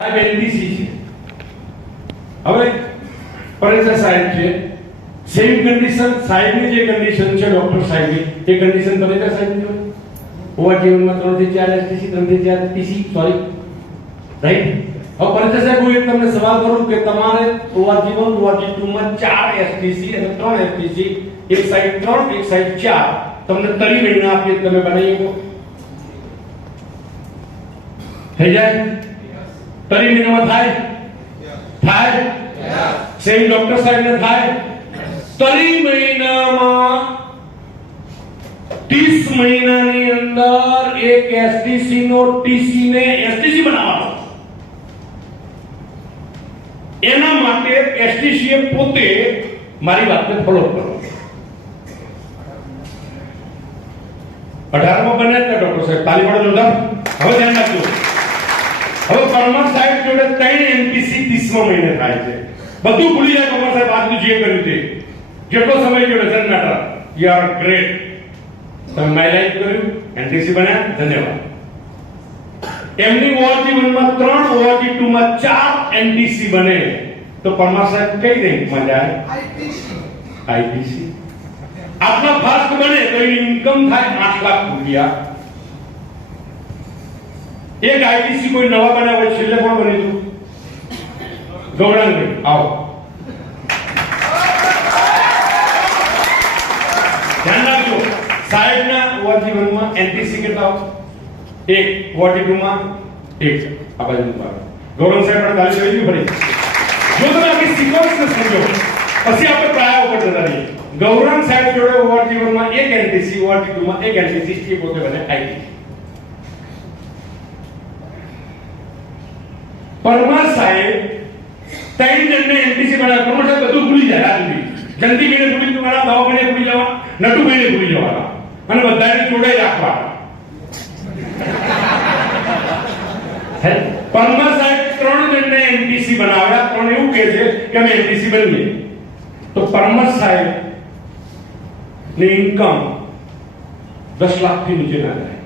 સાહેબ એનટીસી છે. હવે પરીક્ષા સાહેબ છે, સેમ કન્ડિશન સાહેબની જે કન્ડિશન છે ડોક્ટર સાહેબની એ કન્ડિશન પરીક્ષા સાહેબની હોય. ઓવર જીવનમાં 3 થી 4 એસટીસી 3 થી 4 ટીસી સોરી રાઈટ. હવે પરીક્ષા સાહેબ હું એક તમને સવાલ કરું કે તમારે ઓવર જીવન ઓવર 2 માં 4 એસટીસી અને 3 એસટીસી એક સાઈડ 3 એક સાઈડ 4 તમને તરી મહિના આપીએ તમે બનાવી શકો થઈ જાય? તરી મહિનામાં થાય સેમ ડોક્ટર સાહેબ ને થાય. તરી મહિનામાં 30 મહિનાની અંદર એક એસટીસી નો ટીસી ને એસટીસી બનાવવાનો. એના માટે એસટીસી એ પોતે મારી વાતને ફોલો કરો. 18 માં બન્યા હતા ડોક્ટર સાહેબ, તાલી પાડો જોરદાર. હવે ધ્યાન રાખજો. હવે પરમાર સાહેબ જોડે 3 એનટીસી 30મા મહિને થાય છે. બધું ભૂલી જાય પરમાર સાહેબ આજનું જે કર્યું તે જેટલો સમય ગયો doesn't matter. You are great. તમે માય લાઈફ કર્યું, એનટીસી બન્યા, ધન્યવાદ. એમની ઓવરજી 1 માં 3 ઓવરજી 2 માં 4 એનટીસી બને તો પરમાર સાહેબ કઈ રેન્કમાં જાય? આઈટીસી. આટલા ફાસ્ટ બને તો ઇન્કમ થાય 8 લાખ રૂપિયા. એક આઈટીસી કોઈ નવા બન્યા હોય છેલ્લે કોણ બની હતું? ગૌરાંગભાઈ આવો. ધ્યાન રાખજો સાહેબના ઓવરજી 1 માં એનટીસી કેટલા આવશે? 1 ઓવરજી 2 માં 1 આ બાજુ પર ગૌરવ સાહેબ પણ તાલી કરી ફરી. જો તમે આખી સિક્વન્સને સમજો પછી આપણે પ્રાય ઉપર જતા રહીએ. ગૌરવ સાહેબ જોડે ઓવરજી 1 માં 1 એનટીસી ઓવરજી 2 માં 1 એનટીસી એ પોતે બને આઈટીસી. પરમાર સાહેબ 3 જણને એનટીસી બનાવ્યા. પરમાર સાહેબ બધું ભૂલી જાય રાજની. જંતીભાઈને ભૂલી જવાના, દાવાભાઈને ભૂલી જવા, નટુભાઈને ભૂલી જવાના અને બધાને જોડે રાખવાના. પરમાર સાહેબ 3 જણને એનટીસી બનાવ્યા. 3 એવું કહે છે કે અમે એનટીસી બનીએ. તો પરમાર સાહેબ ની ઇન્કમ 10 લાખ થી નીચે ના જાય.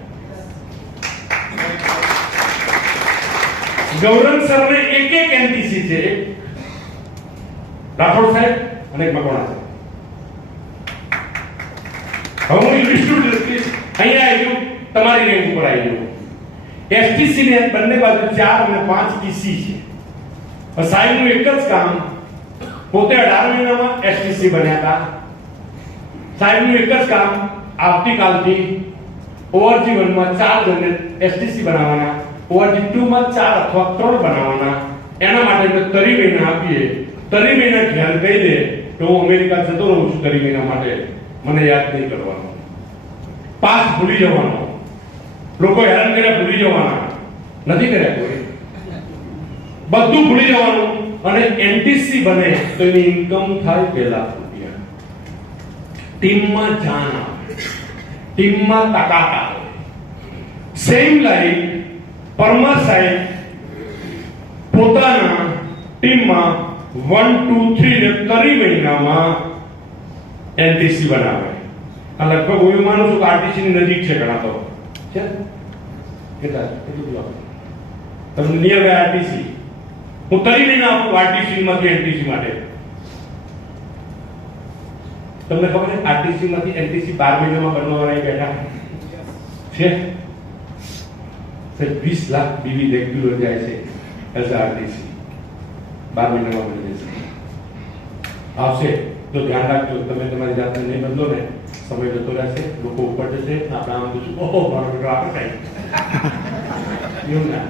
ગૌરવ સર ને એક એનટીસી છે, રાઠોડ સાહેબ અને મકવાણા સાહેબ. હવે હું ઇન્સ્ટિટ્યૂટ અહીંયા આવ્યું, તમારી રેન્ક ઉપર આવ્યું. એસટીસી ને બંને બાજુ 4 અને 5 ટીસી છે. સાહેબનું એક જ કામ, પોતે 18 મહિનામાં એસટીસી બન્યા હતા. સાહેબનું એક જ કામ, આવતીકાલથી ઓવરજી 1 માં 4 જણને એસટીસી બનાવવાના, ઓવરજી 2 માં 4 અથવા 3 બનાવવાના. એના માટે તરી મહિના આપીએ. તરી મહિના ખ્યાલ કહી દે તો હું અમેરિકા જતો રહું છું. તરી મહિના માટે મને યાદ નહીં કરવાનો, પાસ ભૂલી જવાનો, લોકો હેરાન કર્યા ભૂલી જવાના, નથી કર્યા કોઈ, બધું ભૂલી જવાનું. અને એનટીસી બને તો એની ઇન્કમ થાય 2 લાખ રૂપિયા. ટીમમાં જાન આવે, ટીમમાં તાકાત આવે. સેમ લાઈક પરમાર સાહેબ પોતાના ટીમમાં 1 2 3 ને તરી મહિનામાં એનટીસી બનાવે. આ લગભગ હું માનું છું કે આરટીસી ની નજીક છે. ઘણા તો છે કેટલા એટલું તમને નિયર બાય આરટીસી. હું તરી મહિના આપું આરટીસી માંથી એનટીસી માટે. તમને ખબર છે આરટીસી માંથી એનટીસી 12 મહિનામાં બનવાવાળા બેઠા છે. 20 લાખ બીવી રેગ્યુલર જાય છે એઝ આરટીસી. 12 મહિનામાં બની જશે. આવશે તો ધ્યાન રાખજો. તમે તમારી જાતને નહીં બદલો ને, સમય જતો રહેશે, લોકો ઉપર જશે, આપણે આમ જોશું ઓહો મારો બેટો આપણે કઈ એવું ના.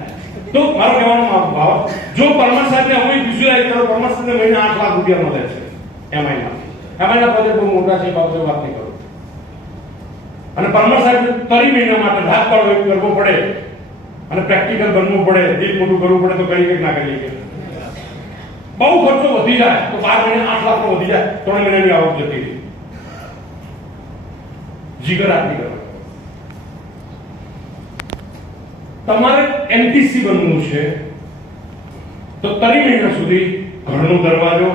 તો મારો કહેવાનો ભાવ, જો પરમાર સાહેબને હું વિઝ્યુઅલાઇઝ કરો, પરમાર સાહેબને મહિને 8 લાખ રૂપિયા મળે છે એમઆઈના પ્રોજેક્ટ બહુ મોટા છે, બાબતે વાત નહીં કરો. અને પરમાર સાહેબ તરી મહિના માટે ધાક કરવો પડે અને પ્રેક્ટિકલ બનવું પડે, દિલ મોટું કરવું પડે તો કરી કંઈક ના કરી શકે. બહુ ખર્ચો વધી જાય તો 12 મહિને 8 લાખ વધી જાય. 3 મહિનાની આવક જતી રહી. જીગર આટલી કરો. તમારે એનટીસી બનવું છે તો તરી મહિના સુધી ઘરનો દરવાજો,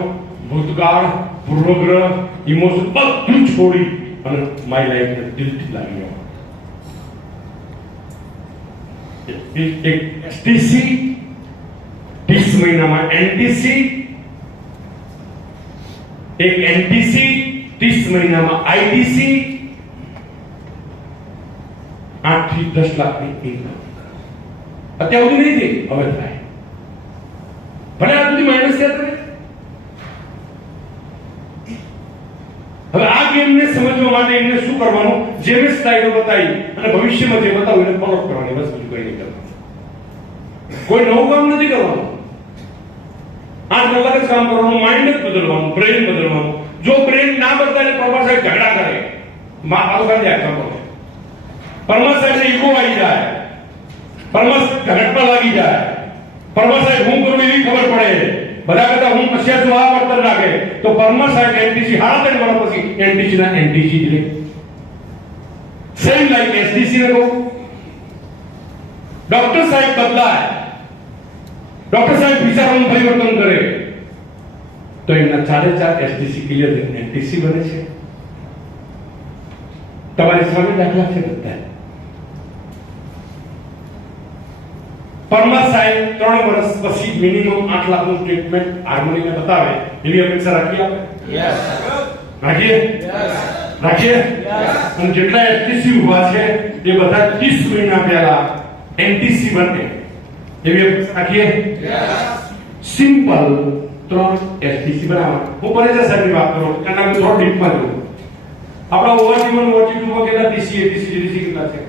ભૂતકાળ, પૂર્વગ્રહ, ઇમોશન બધું છોડી અને માય લાઈફને દિલથી લાગી જવાનું. એક એસટીસી મહિનામાં એનટીસી, એક એનટીસી, 30 મહિનામાં આઈટીસી, 8 થી 10 લાખની ઇન્કમ. અત્યાર સુધી નહીં થઈ, હવે થાય. ભલે આ સુધી માઇનસ થયા તમે. હવે આ ગેમને સમજવા માટે એમને શું કરવાનું, જે મેં સ્લાઇડો બતાવી અને ભવિષ્યમાં જે બતાવું એને ફોલો કરવાની, બસ બીજું કંઈ નહીં કરવાનું. કોઈ નવું કામ નથી કરવાનું. 8 કલાક જ કામ કરવાનું, માઇન્ડ જ બદલવાનું, બ્રેન બદલવાનું. જો બ્રેન ના બદલાય પરમાર સાહેબ ઝઘડા કરે, મારો ખાલી એક્ઝામ્પલ છે. પરમાર સાહેબ ઈગો આવી જાય, પરમાર ઝઘડમાં લાગી જાય, પરમાર સાહેબ હું કરું એવી ખબર પડે, બધા કરતા હું કશ્યા છું આ વર્તન રાખે, તો પરમાર સાહેબ એનટીસી 3.5 વર્ષ પછી એનટીસી ના એનટીસી જ રહે. સેમ લાઈક એસડીસી ને કહો, ડોક્ટર સાહેબ બદલાય, ડોક્ટર સાહેબ વિચારોનું પરિવર્તન કરે, તો એમના 4 એસડીસી ક્લિયર થઈને એનટીસી બને છે. તમારી સામે દાખલા છે બધા. પરમાર સાહેબ 3 વર્ષ પછી મિનિમમ 8 લાખનું ટ્રીટમેન્ટ હાર્મોનીને બતાવે એવી અપેક્ષા રાખીએ આપણે? યસ. રાખીએ? યસ. રાખીએ? યસ. અને જેટલા એસટીસી ઉભા છે એ બધા 30 મહિના પહેલા એનટીસી બને એવી અપેક્ષા રાખીએ? યસ. સિમ્પલ 3 એસટીસી બનાવવા. હું પરેશ સાહેબની વાત કરું, એના હું થોડો ડીપમાં જોઉં. આપણા ઓવરજીવન ઓવરજીવનમાં કેટલા ટીસી એટીસી જીડીસી કેટલા છે?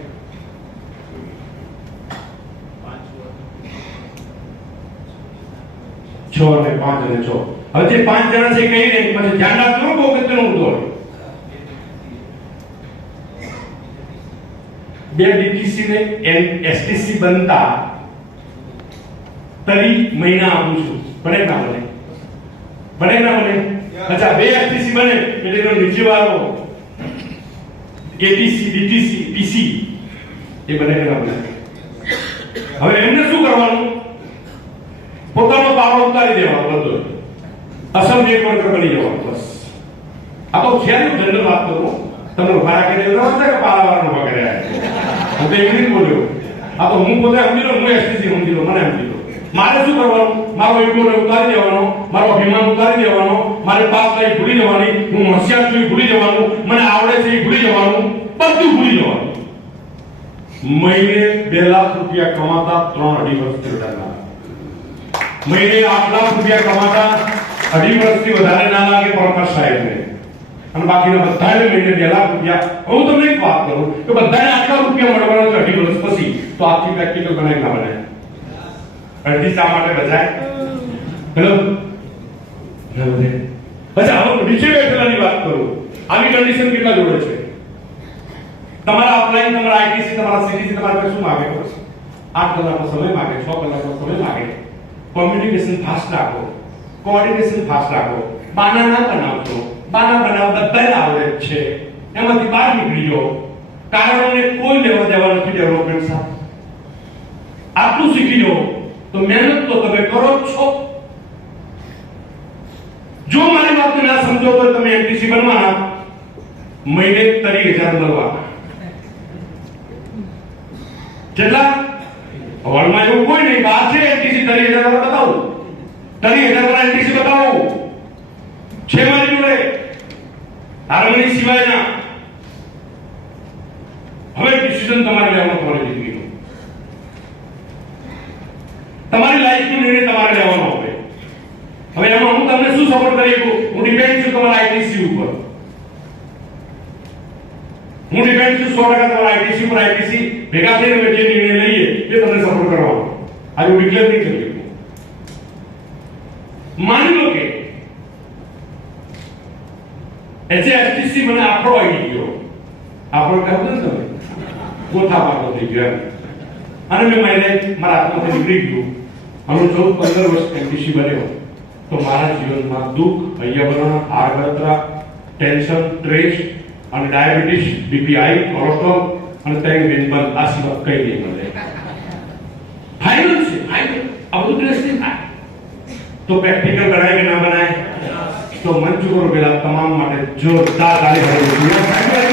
6 અને 5 અને 6. હવે જે 5 જણા છે કઈ રેન્કમાં છે ધ્યાન રાખજો, બહુ અગત્યનો મુદ્દો છે. 2 ડીટીસી ને એસટીસી બનતા તરી મહિના આપું છું. બને ના બને? બને ના બને? અચ્છા, 2 એસટીસી બને એટલે એનો નીચે વાળો એટીસી ડીટીસી પીસી એ બને કે ના બને? હવે એમને શું કરવાનું? પોતાનો પાવર ઉતારી દેવાનો બધો, અસલ નેટવર્ક બની જવાનું. બસ આ તો ખ્યાલ જનરલ વાત કરું. તમને ઉભા કરી દેવા કે પારાવાળાનો ઉભા કર્યા હું તો એવી રીતે બોલ્યો. આ તો હું પોતે સમજી લો, હું એસટીસી સમજી લો, મને સમજી લો. મારે શું કરવાનું? મારો ઈગોને ઉતારી દેવાનો, મારો અભિમાન ઉતારી દેવાનો, મારે પાસ લાઈફ ભૂલી જવાની, હું હોશિયાર છું ભૂલી જવાનું, મને આવડે છે એ ભૂલી જવાનું, બધું ભૂલી જવાનું. મહિને 2 લાખ રૂપિયા કમાતા 3-2.5 વર્ષથી વધારે, મહિને 8 લાખ રૂપિયા કમાતા 2.5 વર્ષથી વધારે ના લાગે પરમાર સાહેબને. અને બાકીના બધાને મહિને 2 લાખ રૂપિયા. હું તમને એક વાત કરું કે બધાને આટલા રૂપિયા મળવાના છે 2.5 વર્ષ પછી, તો આથી પ્રેક્ટિકલ બનાવી ના બને. અડધી શા માટે બચાય? હેલો ના બને. અચ્છા, હવે નીચે બેઠેલાની વાત કરું. આવી કન્ડિશન કેટલા જોડે છે? તમારા ઓફલાઈન, તમારા આઈટીસી, તમારા સીટીસી તમારા શું માંગે? 8 કલાકનો સમય માંગે, 6 કલાકનો સમય માંગે. કોમ્યુનિકેશન ફાસ્ટ રાખો, કોઓર્ડિનેશન ફાસ્ટ રાખો, બાના ના બનાવજો. બાના બનાવ બધાને આવડે જ છે, એમાંથી બહાર નીકળી જાઓ. કારણોને કોઈ લેવા દેવા નથી ડેવલપમેન્ટ સાથે. આટલું શીખી જાઓ તો મહેનત તો તમે કરો જ છો. જો મારી વાતને ના સમજો તો તમે એમટીસી બનવાના, મહિને 30,000 મળવાના. કેટલા? વર્લ્ડમાં એવું કોઈ નહીં, બહાર છે એમટીસી 30,000 વાળા બતાવું, 30,000 વાળા એમટીસી બતાવું છે મારી જોડે, હાર્મોની સિવાયના. હવે ડિસિઝન તમારે લેવાનો, તમારી જિંદગીનો, તમારી લાઈફનો નિર્ણય તમારે લેવાનો. હવે એમાં હું તમને શું સપોર્ટ કરી શકું? હું ડિપેન્ડ છું તમારા આઈટીસી ઉપર. હું ડિપેન્ડ છું 100% તમારા આઈટીસી પર. આઈટીસી ભેગા થઈને અમે જે નિર્ણય લઈએ એ તમને સપોર્ટ કરવાનો. આજે હું ડિક્લેર નહીં કરી શકું. માની લો કે એસટીસી મને આપણો આવી ગયો, આપણો કહો ને તમે ગોથા પાકો થઈ ગયો, અને મેં મારા હાથમાંથી નીકળી ગયું, અને 14-15 વર્ષ એસટીસી બન્યો, તો મારા જીવનમાં દુઃખ, હૈયાવરણ, હાડબળતરા, ટેન્શન, સ્ટ્રેસ અને ડાયાબિટીસ, બીપીઆઈ, કોલેસ્ટ્રોલ અને તેની બેનબંધ આ સિવાય કઈ નહીં મળે. ફાઇનલ છે, ફાઇનલ. આ બધું ટેસ્ટિંગ થાય તો પ્રેક્ટિકલ બનાય કે ના બનાય? તો મંચ ઉપર પેલા તમામ માટે જોરદાર તાળી પાડવી જોઈએ.